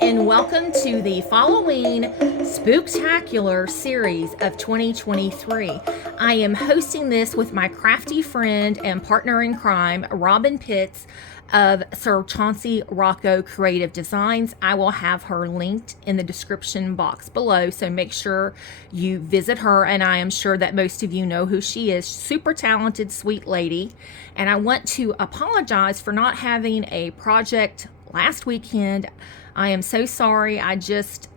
and welcome to the Halloween Spooktacular series of 2023. I am hosting this with my crafty friend and partner in crime, Robyn Pitts of Sir Chauncey ROCCO Creative Designs. I will have her linked in the description box below, so make sure you visit her, and I am sure that most of you know who she is. Super talented, sweet lady. And I want to apologize for not having a project last weekend. I am so sorry. I just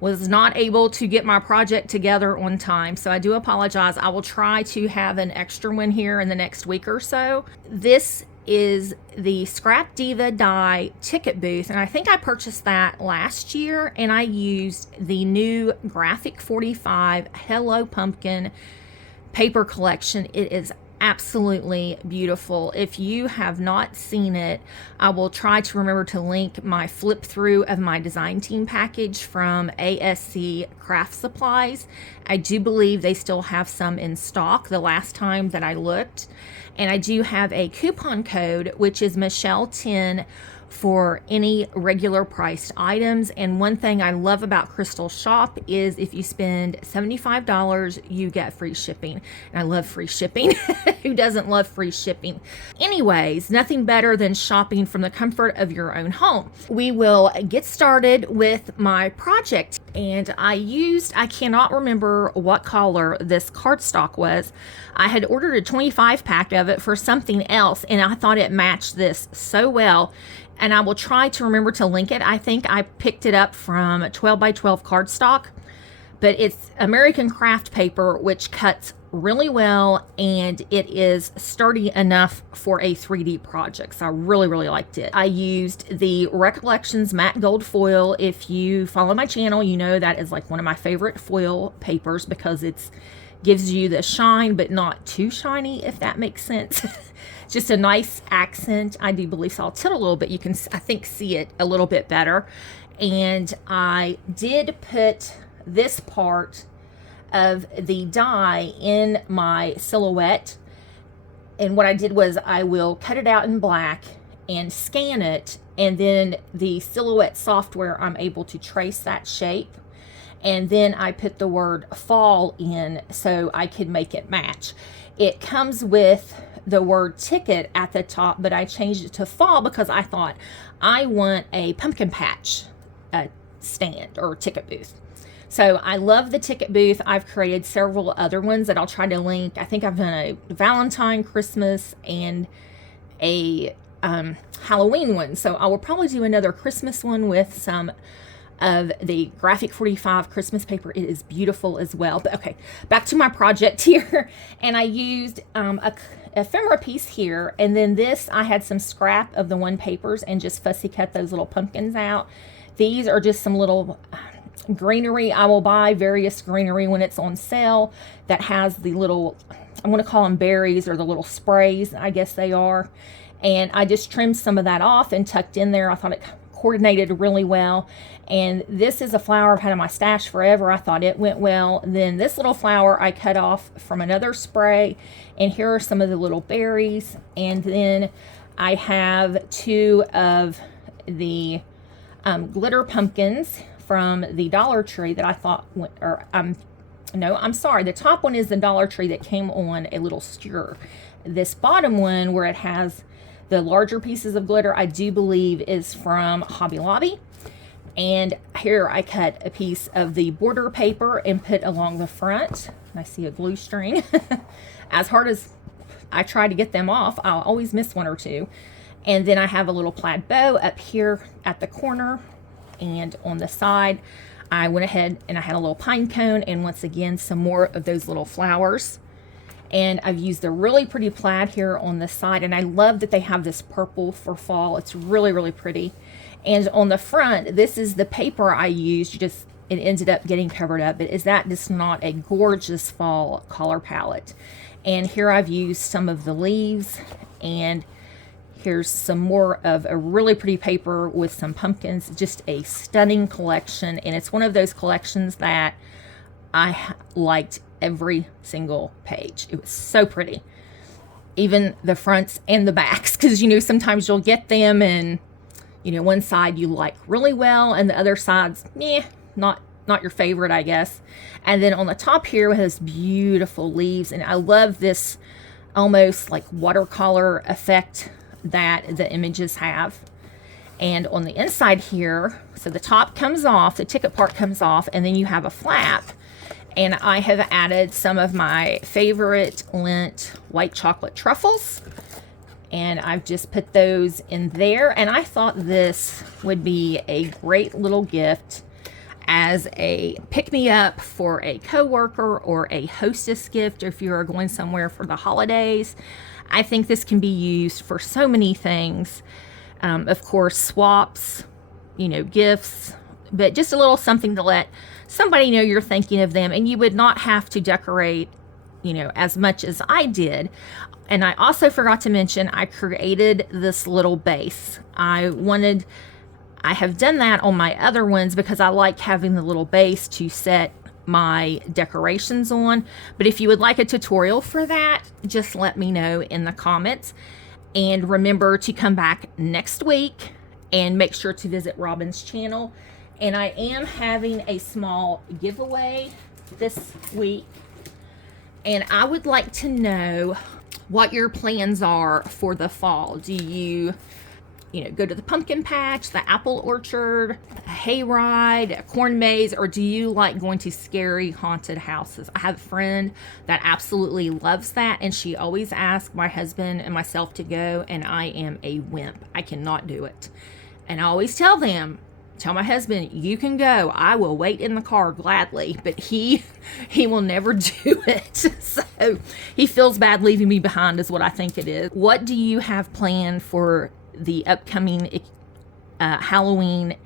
was not able to get my project together on time, so I do apologize. I will try to have an extra one here in the next week or so. This is the Scrap Diva Die ticket booth, and I think I purchased that last year, and I used the new Graphic 45 Hello Pumpkin paper collection. It is absolutely beautiful. If you have not seen it, I will try to remember to link my flip through of my design team package from ASC Craft Supplies. I do believe they still have some in stock the last time that I looked. And I do have a coupon code, which is Michelle10 for any regular priced items. And one thing I love about Crystal Shop is if you spend $75, you get free shipping. And I love free shipping. Who doesn't love free shipping? Anyways, nothing better than shopping from the comfort of your own home. We will get started with my project. And I cannot remember what color this cardstock was. I had ordered a 25 pack of it for something else, and I thought it matched this so well. And I will try to remember to link it. I think I picked it up from 12 by 12 cardstock, but it's American craft paper, which cuts really well, and it is sturdy enough for a 3D project. So I really, really liked it. I used the Recollections matte gold foil. If you follow my channel, you know that is like one of my favorite foil papers because it's gives you the shine, but not too shiny, if that makes sense. Just a nice accent. I do believe so. I'll tilt a little bit. You can, I think, see it a little bit better. And I did put this part of the die in my silhouette. And what I did was I will cut it out in black and scan it. And then the silhouette software, I'm able to trace that shape. And then I put the word fall in so I could make it match. It comes with the word ticket at the top, but I changed it to fall because I thought I want a pumpkin patch stand or ticket booth. So I love the ticket booth. I've created several other ones that I'll try to link. I think I've done a Valentine, Christmas, and a Halloween one. So I will probably do another Christmas one with some of the Graphic 45 Christmas paper. It is beautiful as well. But okay, back to my project here. And I used a ephemera piece here, and then this, I had some scrap of the one papers and just fussy cut those little pumpkins out. These are just some little greenery. I will buy various greenery when it's on sale that has the little, I'm going to call them berries, or the little sprays, I guess they are. And I just trimmed some of that off and tucked in there. I thought it coordinated really well. And this is a flower I've had in my stash forever. I thought it went well. Then this little flower I cut off from another spray, and here are some of the little berries. And then I have two of the glitter pumpkins from the Dollar Tree that I thought went, or no, I'm sorry, the top one is the Dollar Tree that came on a little skewer. This bottom one, where it has the larger pieces of glitter, I do believe is from Hobby Lobby. And here I cut a piece of the border paper and put along the front. I see a glue string. As hard as I try to get them off, I'll always miss one or two. And then I have a little plaid bow up here at the corner. And on the side, I went ahead and I had a little pine cone, and once again, some more of those little flowers. And I've used a really pretty plaid here on the side, and I love that they have this purple for fall. It's really, really pretty. And on the front, this is the paper I used. It ended up getting covered up, but is that just not a gorgeous fall color palette? And here I've used some of the leaves, and here's some more of a really pretty paper with some pumpkins. Just a stunning collection, and it's one of those collections that I liked every single page. It was so pretty. Even the fronts and the backs, because, you know, sometimes you'll get them and you know, one side you like really well and the other side's not your favorite, I guess. And then on the top here, it has beautiful leaves, and I love this almost like watercolor effect that the images have. And on the inside here, so the top comes off, the ticket part comes off, and then you have a flap. And I have added some of my favorite Lent white chocolate truffles, and I've just put those in there. And I thought this would be a great little gift as a pick-me-up for a coworker or a hostess gift, or if you are going somewhere for the holidays. I think this can be used for so many things. Of course, swaps, you know, gifts, but just a little something to let somebody know you're thinking of them, and you would not have to decorate, you know, as much as I did. And I also forgot to mention, I created this little base. I have done that on my other ones because I like having the little base to set my decorations on. But if you would like a tutorial for that, just let me know in the comments. And remember to come back next week and make sure to visit Robyn's channel. And I am having a small giveaway this week. And I would like to know what your plans are for the fall. Do you know, go to the pumpkin patch, the apple orchard, a hayride, a corn maze, or do you like going to scary haunted houses? I have a friend that absolutely loves that, and she always asks my husband and myself to go, and I am a wimp. I cannot do it. And I always tell my husband, you can go. I will wait in the car gladly, but he will never do it. So he feels bad leaving me behind is what I think it is. What do you have planned for the upcoming Halloween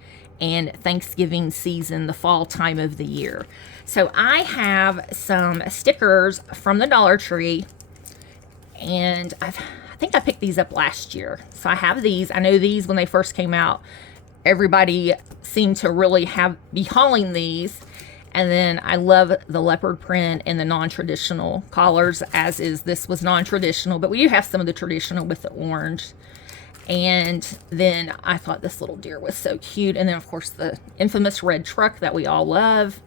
and Thanksgiving season, the fall time of the year? So I have some stickers from the Dollar Tree, and I think I picked these up last year. So I have these. I know these, when they first came out, everybody seemed to really be hauling these. And then I love the leopard print and the non-traditional collars, as is this was non-traditional, but we do have some of the traditional with the orange. And then I thought this little deer was so cute. And then, of course, the infamous red truck that we all love.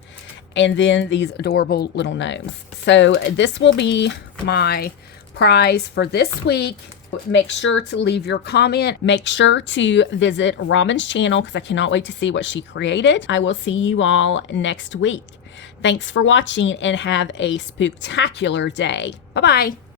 And then these adorable little gnomes. So this will be my prize for this week. Make sure to leave your comment. Make sure to visit Robyn's channel because I cannot wait to see what she created. I will see you all next week. Thanks for watching and have a spooktacular day. Bye-bye.